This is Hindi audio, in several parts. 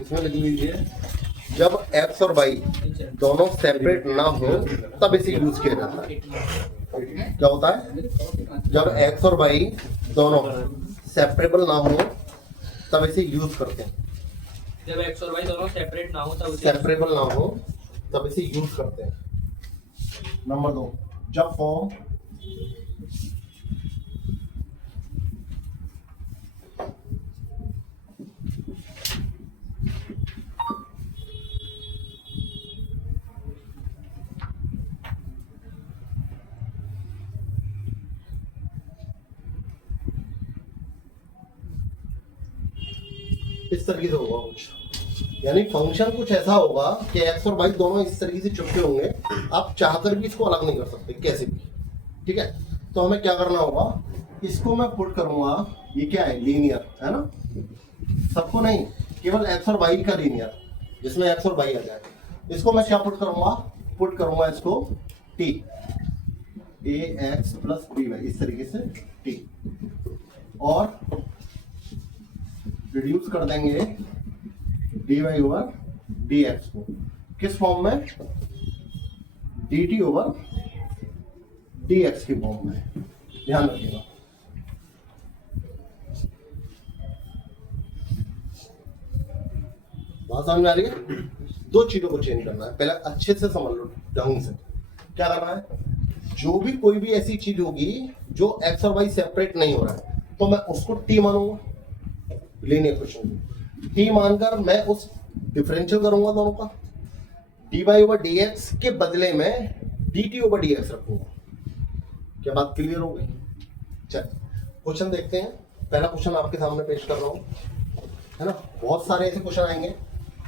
इसमें लिख लीजिए, जब एक्स और वाई दोनों सेपरेट ना हो तब इसे यूज किया जाता है। क्या होता है? जब एक्स और वाई दोनों सेपरेबल ना हो तब इसे यूज करते हैं। जब एक्स और वाई दोनों सेपरेट ना हो तब सेपरेबल ना हो तब इसे यूज करते हैं। नंबर 2, जब फॉर्म इस तरीके से होगा कुछ, यानी फंक्शन कुछ ऐसा होगा कि एक्स और वाई दोनों इस तरीके से चिपके होंगे, आप चाहकर भी इसको अलग नहीं कर सकते कैसे भी। ठीक है, तो हमें क्या करना होगा, इसको मैं पुट करूंगा, ये क्या है, लीनियर है ना, सबको नहीं, केवल एक्स और वाई का लीनियर जिसमें एक्स और वाई आ जाए। इसको मैं क्या पुट करूंगा इसको T, A X plus B Y, इस तरीके से टी, और रिड्यूस कर देंगे D Y over D X को, किस फॉर्म में, D T over D x की फॉर्म में। ध्यान रखिएगा, बात समझ में आ रही है? दो चीजों को चेंज करना है, पहले अच्छे से समझ लो ढंग से। क्या करना है, जो भी कोई भी ऐसी चीज होगी जो एक्स और वाई सेपरेट नहीं हो रहा है, तो मैं उसको टी मानूंगा, लीनियर इक्वेशन टी मानकर मैं उस डिफरेंशियल करूंगा दोनों का, D Y over D X के बदले में D T over D X रखूंगा। क्या बात क्लियर हो गई? चल क्वेश्चन देखते हैं। पहला क्वेश्चन आपके सामने पेश कर रहा हूं, है ना, बहुत सारे ऐसे क्वेश्चन आएंगे।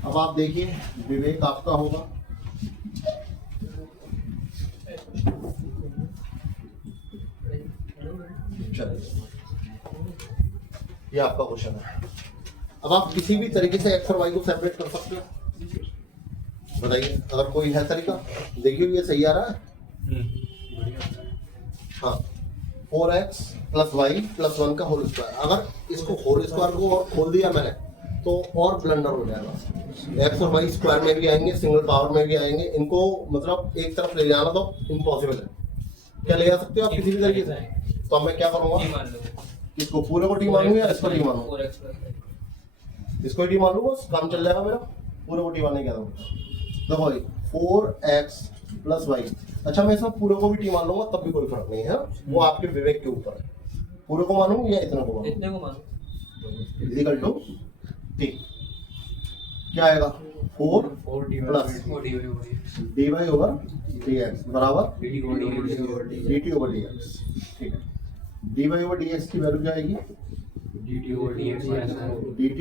अब आप देखिए, विवेक आपका होगा, चलिए ये आपका क्वेश्चन है। अब आप किसी भी तरीके से एक्स और वाई को सेपरेट कर सकते हो, बताइए अगर कोई है तरीका। देखिए ये सही आ रहा है, हाँ, 4x प्लस वाई प्लस 1 का होल स्क्वायर। अगर इसको होल स्क्वायर को और खोल दिया मैंने तो और ब्लंडर हो जाएगा, एक्स और वाई स्क्वायर में भी आएंगे, सिंगल पावर में भी आएंगे, इनको मतलब एक तरफ ले जाना तो इम्पॉसिबल है। क्या ले जा सकते हो आप किसी भी तरीके से? तो मैं क्या करूंगा, इसको पूरे को टी मानूंगा या इसको टी मानूंगा? इसको टी मानूंगा, काम चल जाएगा मेरा, पूरे को टी मानने क्या देखो 4x प्लस वाई। अच्छा मैं इसमें पूरे को भी टी मान लूंगा तब भी कोई फर्क नहीं है, वो आपके विवेक के ऊपर है। पूरे को मानूं या इतने को मानूं? इतने को मानो। इक्वल टू टी, क्या आएगा, 4 plus D Y over D x बराबर D T over D X. ठीक है, D Y over D x की वैल्यू क्या आएगी, D T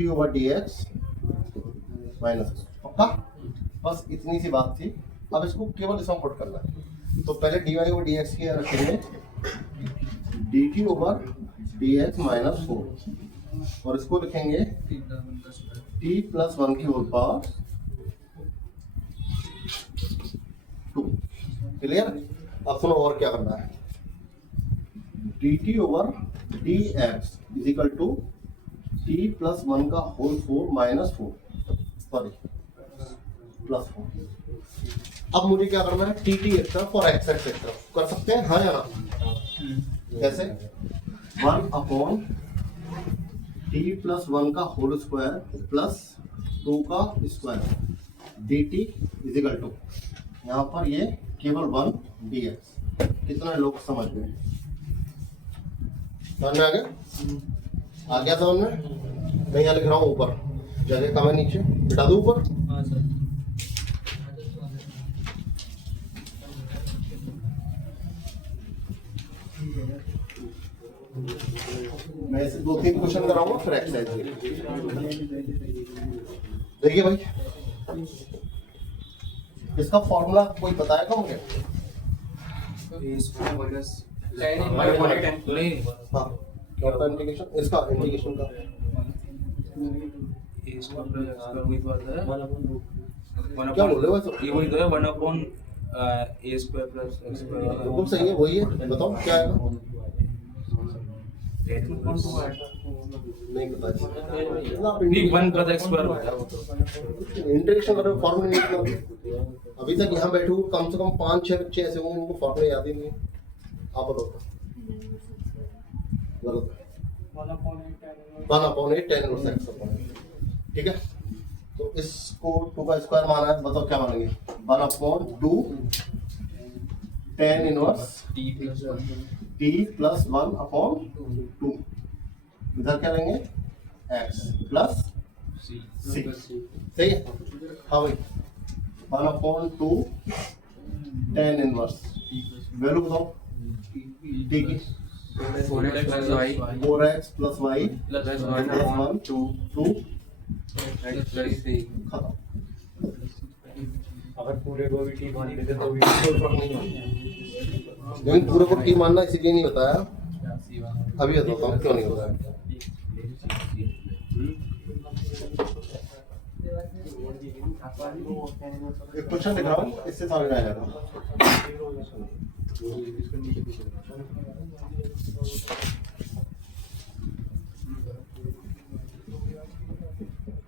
over D x minus, पक्का? बस इतनी सी बात थी। अब इसको केवल इसमें पुट करना है, तो पहले d Y over D x की रखेंगे d T over D x minus 4, और इसको लिखेंगे टी प्लस 1 की होल पावर 2। क्लियर? अब सुनो और क्या करना है, d T over D x is equal to t plus 1 का होल 4 माइनस 4, सॉरी प्लस 4। अब मुझे क्या करना है, टी टी एक तरफ और एक्स एक्स एक तरफ कर सकते हैं, हाँ या ना? कैसे? 1 अपॉन टी प्लस 1 का होल स्क्वायर प्लस 2 का square d t is equal to, यहाँ पर ये केवल 1 डी एक्स। कितना लोग समझ गए? समझ में आ गया समझ में? मैं यहाँ लिख रहा हूँ ऊपर, जगह कम है, नीचे बिठा दूँ ऊपर। हाँ सर। मैं ऐसे 2-3 क्वेश्चन कराऊंगा फिर एक्सरसाइज। देखिए भाई, इसका फॉर्मूला कोई बताएगा मुझे? नहीं हाँ क्या होता है इंटीग्रेशन, इसका इंटीग्रेशन का क्या बोल रहे हो ऐसा? ये वही तो है 1/a² + x² बिल्कुल सही है, वही है, बताओ क्या है? नहीं पता नहीं 1 + x²। इंटीग्रेशन कर रहे हो, फॉर्मूला नहीं याद। अभी तक यहाँ बैठे हुए कम से कम 5-6 बच्चे ऐसे होंगे उनको फॉर्मूला याद ही नहीं है। आप बताओ गलत है। 1/8 tan इनवर्स x/8। ठीक है, तो इसको 2 का स्क्वायर माना है, बताओ क्या मानेंगे? 1/2 tan inverse t + t plus 1/2। इधर क्या लेंगे? x plus c c। सही है, हाँ भाई 1/2 tan इनवर्स वैल्यू बताओ t की। 4x + y 4x plus y + plus 1 1 2 x + c। खत्म। अगर पूरे को भी टी मान लेते तो भी कोई फर्क नहीं है, लेकिन पूरे को t मानना इसीलिए नहीं बताया, अभी बताता हूँ क्यों नहीं बताया। एक क्वेश्चन लिख रहा हूँ, इससे समझ में आ जाएगा।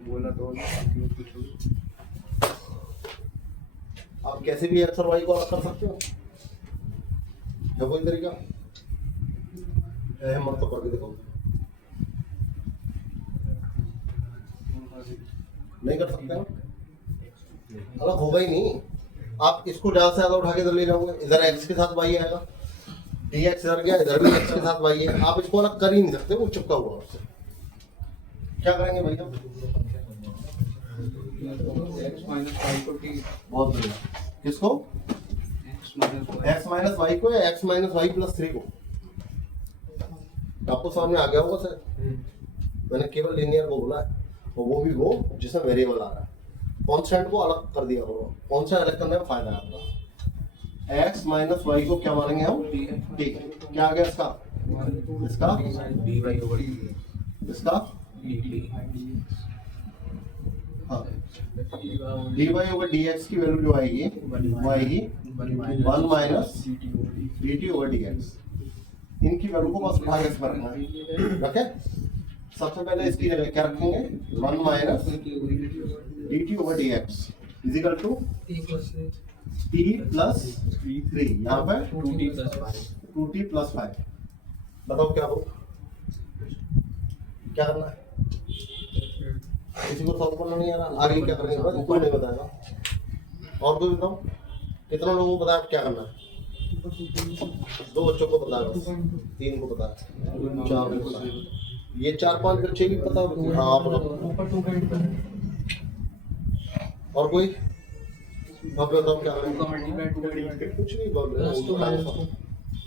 बोला तो आप कैसे भी x और y को अलग कर सकते हो, है कोई तरीका? हिम्मत तो करके देखो, नहीं कर सकते हो, अलग होगा ही नहीं। आप इसको ज्यादा से ज्यादा उठा के इधर ले जाओगे, इधर x के साथ y आएगा, dx इधर गया, इधर भी x के साथ y है, आप इसको अलग कर ही नहीं सकते, वो चिपका हुआ उससे। क्या करेंगे भाई हम? x - y को t बहुत बढ़िया, किसको? x - y x minus y को या x माइनस y प्लस 3 को? आपको सामने आ गया होगा सर, मैंने केवल लीनियर को बोला है, और वो भी वो जिसमें वेरिएबल आ रहा है। कांस्टेंट को अलग कर दिया करो, कौन सा अलग करने में फायदा है आपका? x माइनस y को क्या मानेंगे हम? ठीक है, क्या आ गया इसका? इसका dy/dt इसका हाँ, dy ओवर dx की वैल्यू जो आएगी वो आएगी 1 माइनस dt ओवर dx। इनकी वैल्यू को बस उठा के इसमें रखना है, रखे। सबसे पहले इसकी जगह क्या रखेंगे? 1 minus dt over dx is equal to t plus 3, यहाँ पे 2t + 5 2t प्लस 5। बताओ क्या हो, क्या करना है? किसी को सॉल्व करना नहीं आ रहा, आगे क्या करेंगे? बस कोई नहीं बताएगा। और कोई बताओ, कितना लोगों को बताया क्या करना है? 2 बच्चों को बताया, बस 3 को बताया, 4 को बताया, ये 4-5 बच्चे भी पता। हाँ आप बताओ, और कोई? अब बताओ क्या करेंगे? कुछ नहीं बोल रहे हो।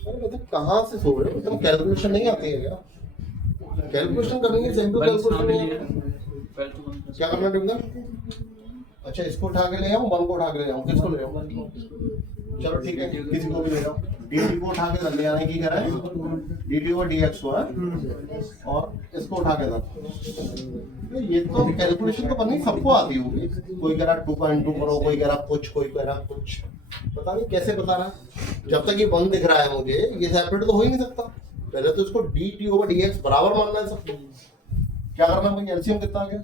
अरे मतलब कहाँ से सो रहे हो? तुम कैलकुलेशन नहीं आती है क्या? कैलकुलेशन करेंगे, सिंपल कैलकुलेशन नहीं है। क्या करना डिविजन? अच्छा, इसको उठा के ले जाऊं, 1 को उठा के ले जाऊं, किसको ले जाऊं? चलो ठीक है, किसी को भी ले जाओ। dt को उठा के ले आने की कह रहा है, dt ओवर dx को है, और इसको उठा के रख। ये तो कैलकुलेशन तो करनी सबको आती होगी। कोई कह रहा 2.2 करो, कोई कह रहा कुछ, कोई कह रहा कुछ, पता नहीं कैसे बता रहा। जब तक ये 1 दिख रहा है मुझे, ये सेपरेट तो हो ही नहीं सकता। पहले तो इसको dt ओवर dx बराबर मानना है सबको। क्या करना भाई? एलसीएम कितना आ गया?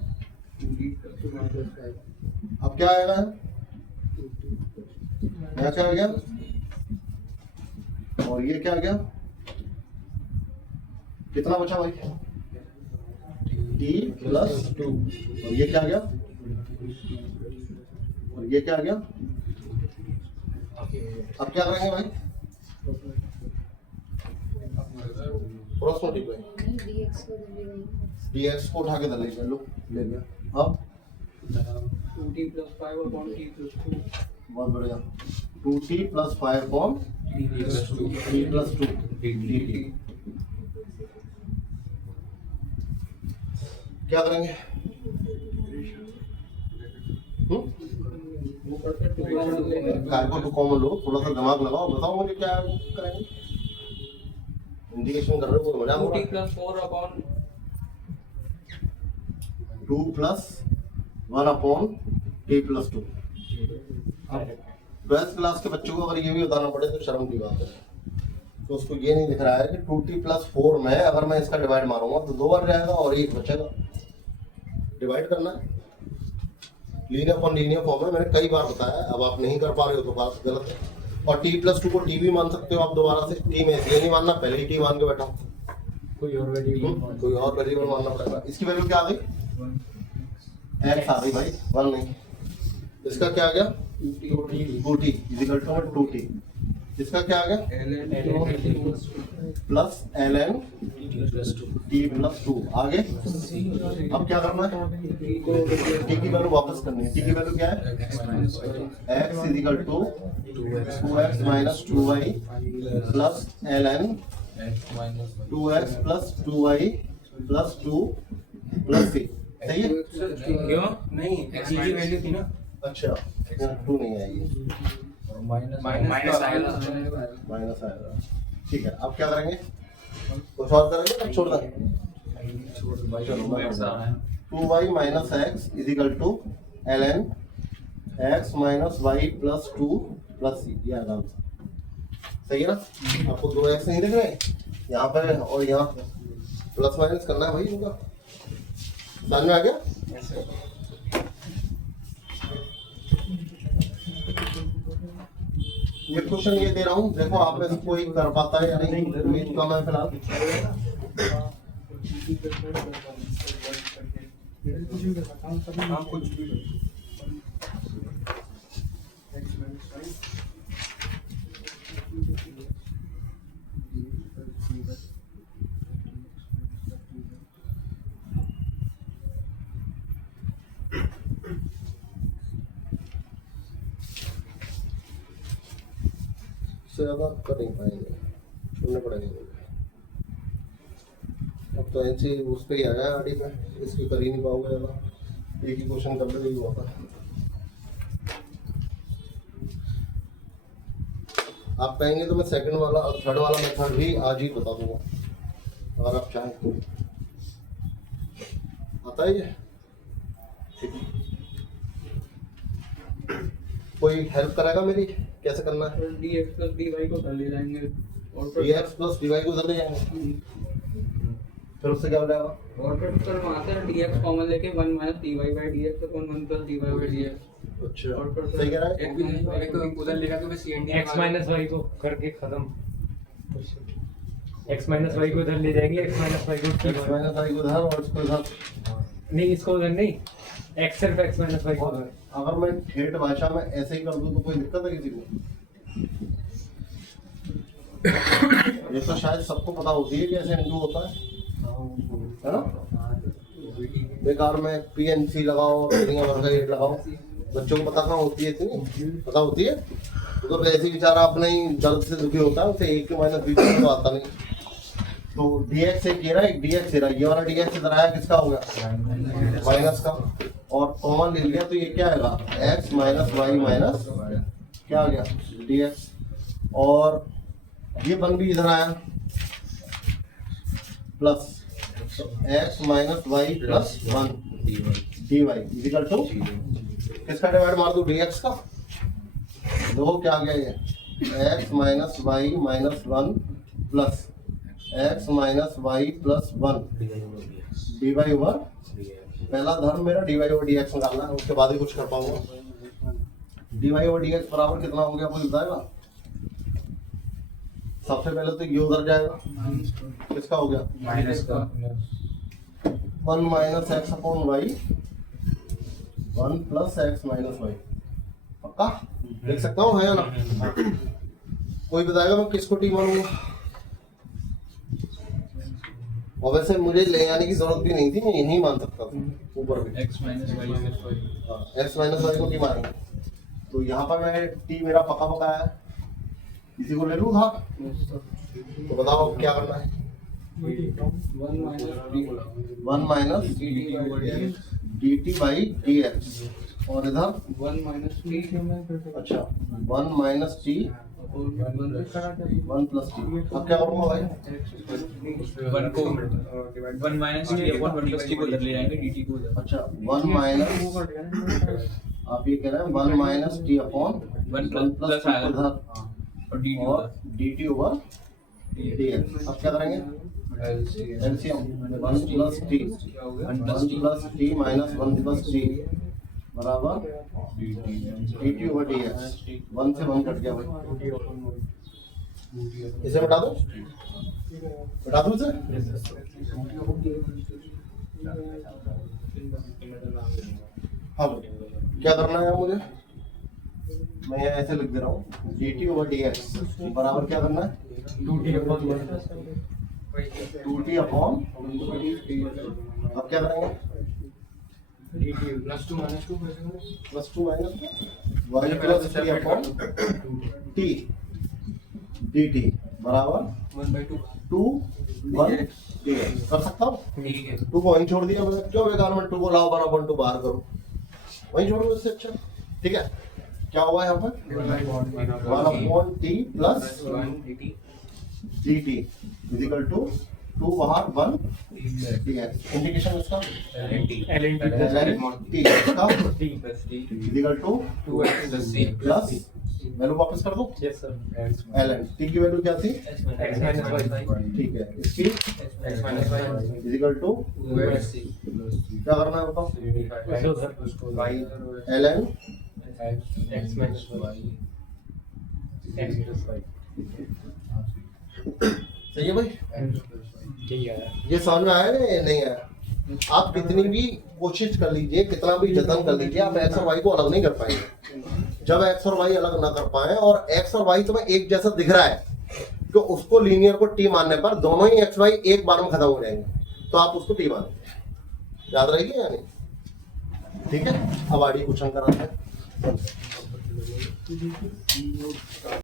अब क्या आएगा? यहाँ क्या आ गया? और ये क्या आ गया? कितना बचा भाई? t प्लस 2, और ये क्या आ गया? और ये क्या आ गया? अब क्या करेंगे भाई? क्रॉस मल्टीप्लाई, dx को उठा के दे लेंगे, लो ले लिया। अब 2t + 5/t + 2 बहुत बढ़िया, 2t plus 5 upon t + 2 t plus 2 dt। क्या करेंगे? काय को तो कॉमन लो, थोड़ा सा दिमाग लगाओ, बताओ मुझे क्या करेंगे? इंडिकेशन कर रहे हो तो मजा 2t plus 4 upon 2 plus 1 upon t plus 2। अब 12th क्लास के बच्चों को अगर ये भी बताना पड़े तो शर्म की बात है। तो उसको ये नहीं दिख रहा है कि 2t प्लस 4 में अगर मैं इसका डिवाइड मारूंगा तो 2 बार जाएगा और 1 बचेगा। डिवाइड करना है लीनियर अपॉन लीनियर फॉर्म में, मैंने कई बार बताया। अब आप नहीं कर पा रहे हो तो बात गलत है। और t प्लस 2 को t भी मान सकते हो आप दोबारा से। t में इसलिए नहीं मानना, पहले ही t मान के बैठा हूं। कोई और वेरिएबल कोई और वेरिएबल मानना पड़ेगा। इसकी वैल्यू क्या आ गई? x आ गई भाई, 1 नहीं। इसका क्या आ गया? 2t is equal to 2t। इसका क्या आ गया? Plus ln t plus 2। आगे अब क्या करना है? t की वैल्यू वापस करनी है। t की वैल्यू क्या है? x is equal to 2x minus 2y plus ln 2x plus 2y plus 2 plus c। सही है? क्यों नहीं x की वैल्यू थी ना। अच्छा 2 नहीं आएगी, माइनस आएगा। माइनस आएगा। ठीक है, अब क्या करेंगे? कुछ और करेंगे तब छोड़ दें। चलो 2y minus X equal to ln x minus Y plus 2 plus C. ये आराम से सही है ना? आपको 2x नहीं दिख रहे यहाँ पर और यहाँ प्लस माइनस करना है भाई होगा। समझ में आ गया? ये क्वेश्चन ये दे रहा हूँ, देखो आप में से कोई कर पाता है या नहीं। उम्मीद कम है फिलहाल। हाँ कुछ भी से ज़्यादा कर नहीं पाएंगे, छोड़ने पड़ेंगे। अब तो ऐसे उस पर ही आया आड़ी पे, इसकी कर ही नहीं पाओगे ज़्यादा। एक ही क्वेश्चन कर ले हुआ था। आप कहेंगे तो मैं सेकंड वाला और थर्ड वाला मेथड भी आज ही बता दूंगा अगर आप चाहें तो। आता है ये? ठीक है, कोई हेल्प करेगा मेरी? कैसे करना है? dx plus dy को कर ले जाएंगे और dx प्लस dy को उधर ले जाएंगे, फिर उससे क्या हो जाएगा? और फिर वहाँ से dx कॉमन लेके 1 minus dy by dx तो 1 plus dy by dx। अच्छा और फिर सही कह रहा है। एक तो उधर लिखा तो मैं CND x माइनस वाई को करके खत्म। x माइनस वाई को इधर ले जाएंगे, x माइनस वाई को x माइनस y को उधर और इसको इधर नहीं, इसको उधर नहीं, x सिर्फ x माइनस वाई को उधर। अगर मैं ठेठ भाषा में ऐसे ही कर दूं तो कोई दिक्कत है किसी को? ये तो शायद सबको पता होती है कि ऐसे इंटू होता है ना? बेकार में PNC लगाओ, वर्ग लगाओ, बच्चों को पता कहाँ होती है? इतनी पता होती है तो ऐसे बेचारा अपने ही दर्द से दुखी होता है, उसे 1 माइनस b तो आता नहीं। तो dx एक ये रहा, एक dx ये रहा। ये वाला dx इधर आया, किसका हो गया? माइनस का। और कॉमन ले लिया तो ये क्या आएगा? x माइनस वाई माइनस क्या आ गया? dx। और ये बन भी इधर आया plus x minus Y plus 1 dy equal to किसका डिवाइड मार दूं? dx का। दो क्या आ गया? ये x minus y minus 1 plus x minus Y plus 1 dy over. पहला धर्म मेरा dy ओवर dx निकालना है, उसके बाद ही कुछ कर पाऊंगा। dy ओवर dx बराबर कितना हो गया कोई बताएगा? सबसे पहले तो ये उधर जाएगा, किसका हो गया? माइनस का 1 minus x upon y 1 plus x minus y. पक्का देख सकता हूँ है या ना? कोई बताएगा मैं किसको टी मानूंगा? और वैसे मुझे ले आने की जरूरत भी नहीं थी, मैं यही मान सकता था ऊपर भी। x minus y x minus y को टी मानेंगे तो यहाँ पर मैं टी मेरा पक्का पक्का है, इसी को ले लूँ था। तो बताओ क्या करना है? 1 माइनस dt बाई dx और इधर 1 minus t। अच्छा 1 minus T one plus T. अब क्या करूँगा भाई? वन को one minus T upon one plus T को उधर ले जाएंगे dt को उधर। अच्छा वन माइनस, आप ये कह रहे हैं one minus T upon one plus आएगा उधर और dt और उधर। D T over D X. अब क्या करेंगे? LCM one plus T, one plus T minus one plus T बराबर D T over D X. One से वन कट गया भाई, इसे बता दो, बता दूं इसे? हाँ क्या करना है मुझे? मैं यहाँ ऐसे लिख दे रहा हूँ d T over D x बराबर क्या करना है? 2t अपॉन, अब क्या करेंगे? Plus two minus Y plus t upon t d t बराबर 2 1 डी कर सकता हूँ? ठीक है। 2 को वहीं छोड़ दिया मैंने, क्यों बेकार में 2 को लाओ बराबर 2 बाहर करो, वहीं छोड़ो इससे अच्छा। ठीक है, क्या हुआ यहाँ पर? 1 upon t plus d t is equal to 2 बाहर 1 डी एक्स। इंडिकेशन इसका LNT टी इसका इजिकल टू प्लस वैल्यू वापस कर दो yes sir l n t की वैल्यू क्या थी? x minus y ठीक है, इसकी इजिकल टू क्या करना है बताओ? उसे उधर l n x minus y x plus y सही है भाई? यही आया ये समझ में आया ना? नहीं आया? आप कितनी भी कोशिश कर लीजिए, कितना भी जतन कर लीजिए, आप एक्स और वाई को अलग नहीं कर पाएंगे। जब एक्स और वाई अलग ना कर पाए और एक्स और वाई तुम्हें एक जैसा दिख रहा है तो उसको लीनियर को टी मानने पर दोनों ही एक्स वाई एक बार में खत्म हो जाएंगे, तो आप उसको टी मानेंगे। याद रहेगी या नहीं? ठीक है, अब आगे क्वेश्चन कराते हैं।